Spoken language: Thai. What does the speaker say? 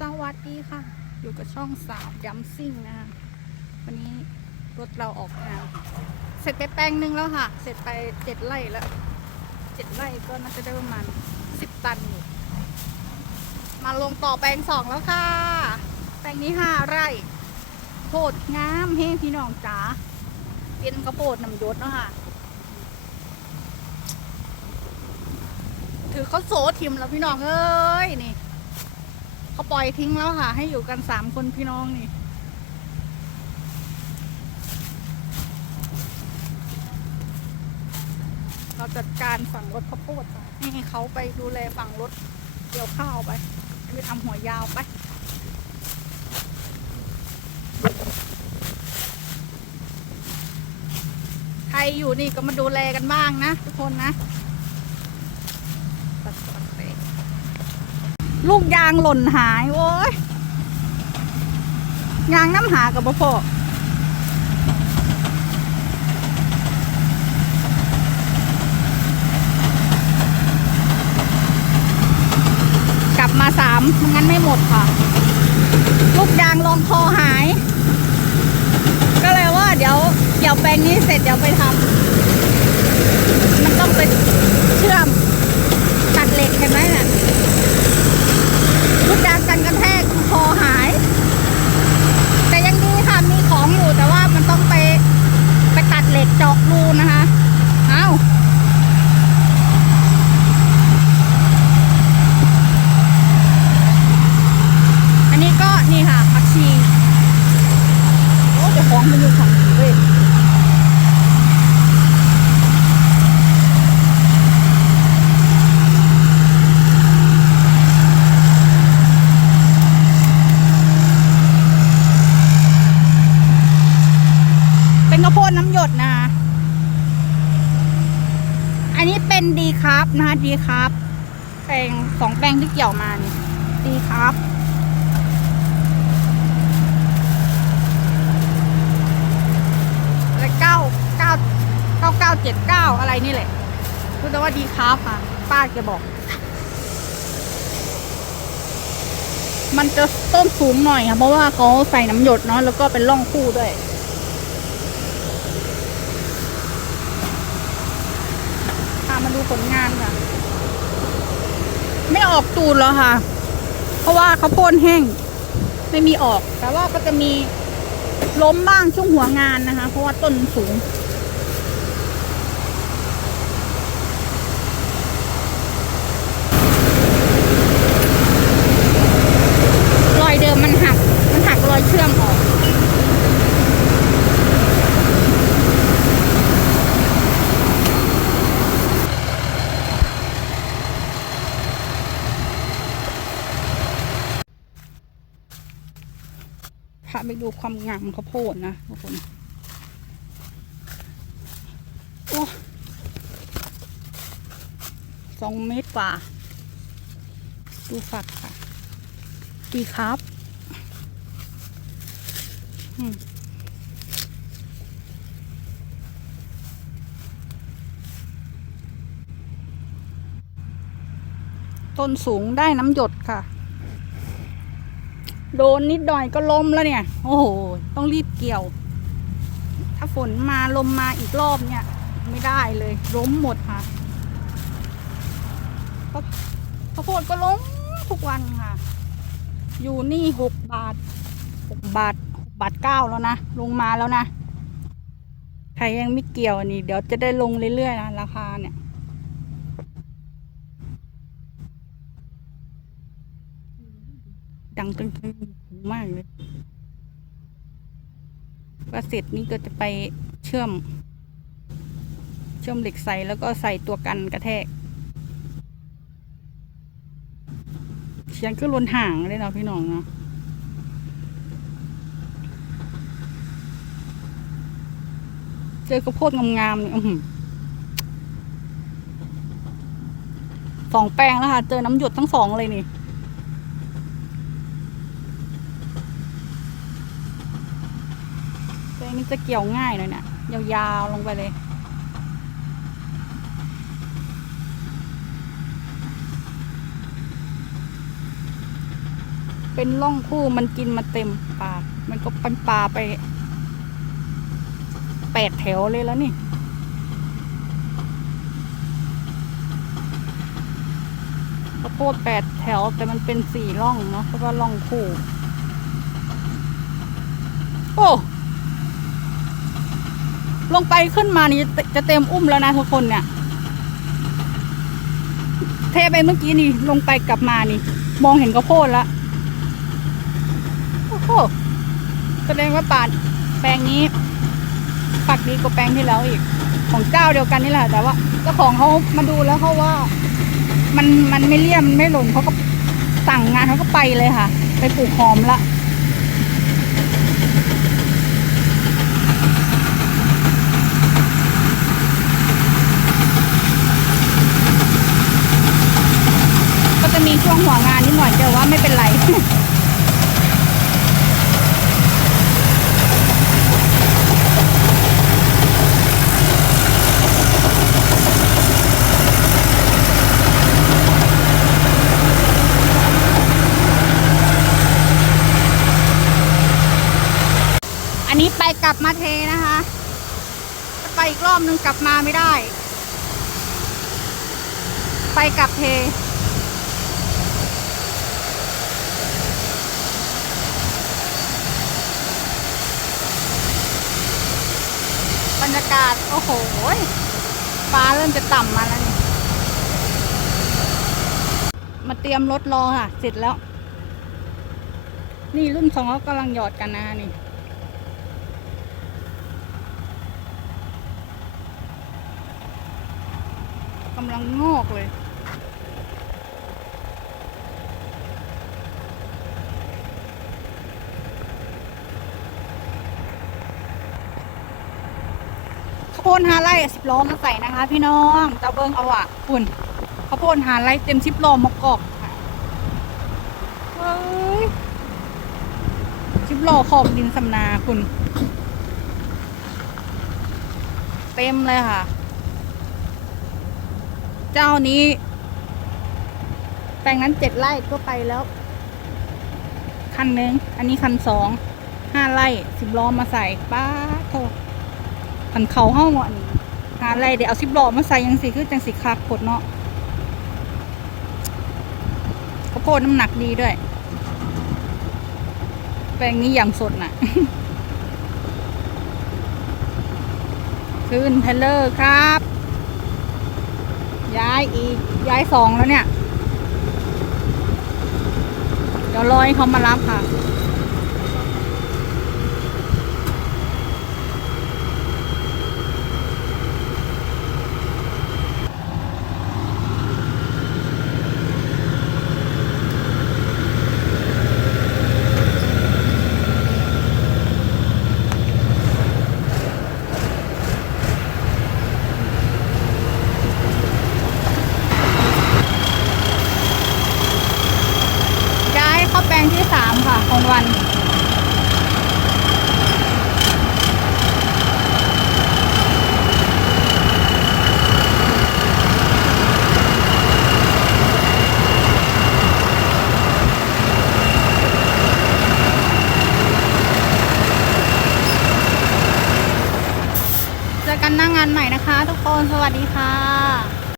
สวัสดีค่ะ อยู่กับช่องสาวดัมซิ่งนะคะวันนี้รถเราออกงานเสร็จไปแปลงหนึ่งแล้วค่ะ เสร็จไปเจ็ดไร่แล้วเจ็ดไร่ก็น่าจะได้ประมาณสิบตันอยู่มาลงต่อแปลงสองแล้วค่ะ แปลงนี้ห้าไร่โพดงามเฮ้พี่น้องจ๋าเป็นกระโพดนำยศเนาะค่ะ ถือเขาโซทิมแล้วพี่น้องเอ้ยนี่ เขาปล่อยทิ้งแล้วค่ะ ให้อยู่กันสามคนพี่น้องนี่ เราจัดการฝั่งรถข้าวโพดค่ะให้เขาไปดูแลฝั่งรถเกี่ยวข้าวไปไปทำหัวยาวไปใครอยู่นี่ก็มาดูแลกันบ้างนะทุกคนนะตัดตัดไป ลูกยางหล่นหายโว้ยยางน้ำหากับพ่อกลับมาสามงั้นไม่หมดค่ะ ลูกยางรองคอหาย ก็เลยว่าเดี๋ยว เดี๋ยวแปลงนี้เสร็จเดี๋ยวไปทำมันต้องไปเชื่อม ตัดเหล็กเห็นไหมน่ะ ลูกยางกันกระแทกคอหาย แต่ยังดีค่ะมีของอยู่แต่ว่ามันต้องไปไปตัดเหล็กเจาะรูนะคะเอาอันนี้ก็นี่ค่ะผักชีโอ้แต่ของมันอยู่ฝั่งนี้เว้ยเป็นข้าวโพดน้ำหยดนะคะอันนี้เป็นดีะดีครับแปลงสองแปลงที่เกี่ยวมานี่ดีครับอะไรเก้าเก้าเก้าเก้าเจ็ดเก้าอะไรนี่แหละรู้แต่ว่าดีครับค่ะ ป้าแกบอก มันจะต้นสูงหน่อยค่ะเพราะว่าเขาใส่น้ำหยดเนาะแล้วก็เป็นร่องคู่ด้วย พามาดู ผลงานค่ะ ไม่ออกตูนแล้วค่ะ เพราะว่าเขาโพ่นแห้ง ไม่มีออก แต่ว่าก็จะมีล้มบ้างช่วงหัวงานนะคะ เพราะว่าต้นสูง รอยเดิมมันหัก มันหักรอยเชื่อมออก พา ไปดูความงามข้าวโพดนะทุกคนโอ้สองเมตรกว่า ดูฝักค่ะ ดีครับอืมต้นสูงได้น้ำหยดค่ะ โดนนิดหน่อยก็ล้มแล้วเนี่ย โอ้โห ต้องรีบเกี่ยว ถ้าฝนมาลมมาอีกรอบเนี่ย ไม่ได้เลยล้มหมดค่ะข้าวข้าโพดก็ล้มทุกวันค่ะ อยู่นี่หกบาทหกบาทหกบาทเก้าแล้วนะ ลงมาแล้วนะ ใครยังไม่เกี่ยวนี่ เดี๋ยวจะได้ลงเรื่อยๆนะราคาเนี่ย ดังตึงๆมากเลยว่าเสร็จนี่ก็จะไปเชื่อม เชื่อมเหล็กใส่แล้วก็ใส่ตัวกันกระแทกเสียงก็ลนห่างเลยเนาะพี่น้องเนาะเจอกระโพดงามๆเนี่ยอื้อหือสองแปลงแล้วค่ะ เจอน้ำหยดทั้งสองเลยนี่ ตันี้จะเกี่ยวง่ายหน่อยนี่ยยาวๆลงไปเลยเป็นร่องคู่มันกินมาเต็มปาก มันก็ปันปลาไปแปดแถวเลยแล้วนี่ ข้าวโพดแปดแถวแต่มันเป็นสี่ร่องเนาะเพราะว่าร่องคู่ โอ้ ลงไปขึ้นมานี่จะเต็มอุ้มแล้วนะทุกคนเนี่ย เทไปเมื่อกี้นี่ลงไปกลับมานี่ มองเห็นข้าวโพดล้วโอ้โหแสดงว่าป่าแปลงนี้ฝักดีกว่าแปลงที่แล้วอีก ของเจ้าเดียวกันนี่แหละ แต่ว่าเจ้าของเขามาดูแล้วเขาว่า มันมันไม่เลี่ยมมันไม่หล่นเขาก็สั่งงานเขาก็ไปเลยค่ะ ไปปลูกหอมละ ก็จะมีช่วง หัวงานนิดหน่อยแต่ว่าไม่เป็นไรอันนี้ไปกลับมาเทนะคะไปอีกรอบนึงกลับมาไม่ได้ ไปกลับเท รรยากาศ โอ้โห ฟ้าเริ่มจะต่ำมาแล้วนี่ มาเตรียมรถรอค่ะ เสร็จแล้ว นี่รุ่นสองเขากำลังหยอดกันนะนี่กำลังงอกเลย ข้าวโพดฮาไล่สิบล้อมาใส่นะคะ พี่น้องตะเบิงเอาอะคุณข้าวโพดฮาไล่เต็มสิบล้อมากอกค่ะเฮ้ยสิบล้อขอบดินสำนาคุณ เต็มเลยค่ะ เจ้านี้ แปลงนั้นเจ็ดไร่ก็ไปแล้ว คันหนึ่งอันนี้คันสองห้าไร่สิบล้อมาใส่ป้าโท คันเขาห้องอันหาไรเดี๋ยวเอาสิบล้อมาใส่ยังสิคือจังสิคักผดเนาะข้าวโพดน้ำหนักดีด้วย แปลงนี้อย่างสดน่ะ ขึ้นเทเลอร์ครับ ย้ายอีก ย้ายสองแล้วเนี่ย เดี๋ยวรอให้เขามารับค่ะ